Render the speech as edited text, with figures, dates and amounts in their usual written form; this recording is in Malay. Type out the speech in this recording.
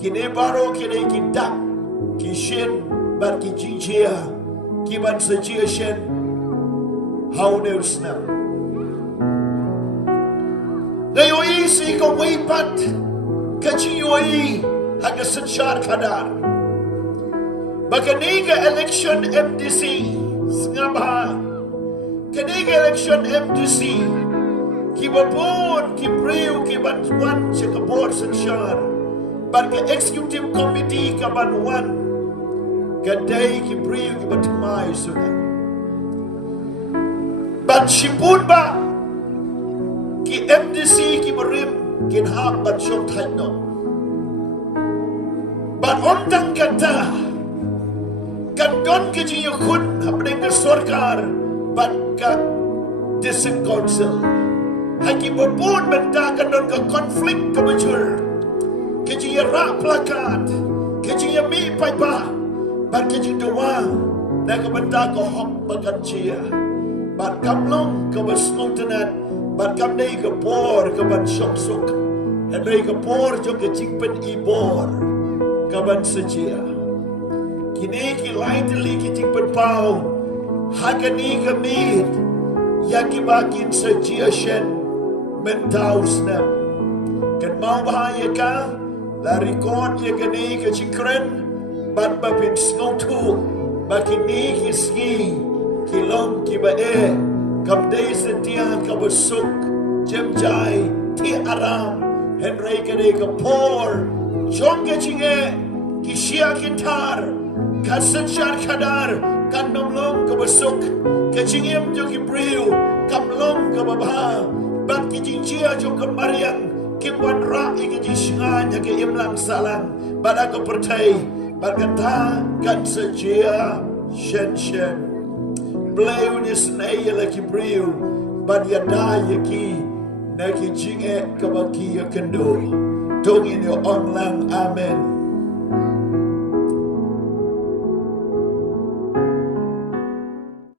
Kini baro kini kidak kishin bat ki jingjia kiban sejia shen how they snap. Dayoi si ko wipat kachiyoi haga senchar kadar. Bakaniga election MDC sngabha. Kaniga election MDC kibapon kibreu kibantuan chekabot senchar. Barga executive committee kabanwan kadai kibreu kibatumai sudah. But shipun ba ki MDC ki berim kin hab bat shop thai no. But ontang kata kan don ke ji yakun apne ke sarkar bat ka district council haki bopun benda kan don ke konflik ke bajur ke ji ra plakat ke ji mi pai pa bat ke ji doa na ke benda ke hok bagan chia bat kamlong ke basnutanan bat kam nei ke por ke ban shop suk and nei ke por jo ke jingpen ibor ke ban sejia. Kini ki lightly ki jingpen pau hakani ke mit yaki bakin suggestion mentau snap kan mau bahaya ka la record ye kini ke jingkren bat bapin snow tu bakini ki ski kilong ki ba kam dei setia ka besuk jem jai ti aram henry ke dei ke por chong ke jinge ki sia gitar kasenchar kadar kan nomlong ke besuk ke jingem jo ki briu kamlong ke babha bat ki jingjia jo ke mariang ki wan ra ke jisngan ke imlang salang bada ke pertai berkata kan sejia shen Bleu ni senaya lagi briu bad ya daya ki na ki jinge kabaki ya kendo tongin yo online amen.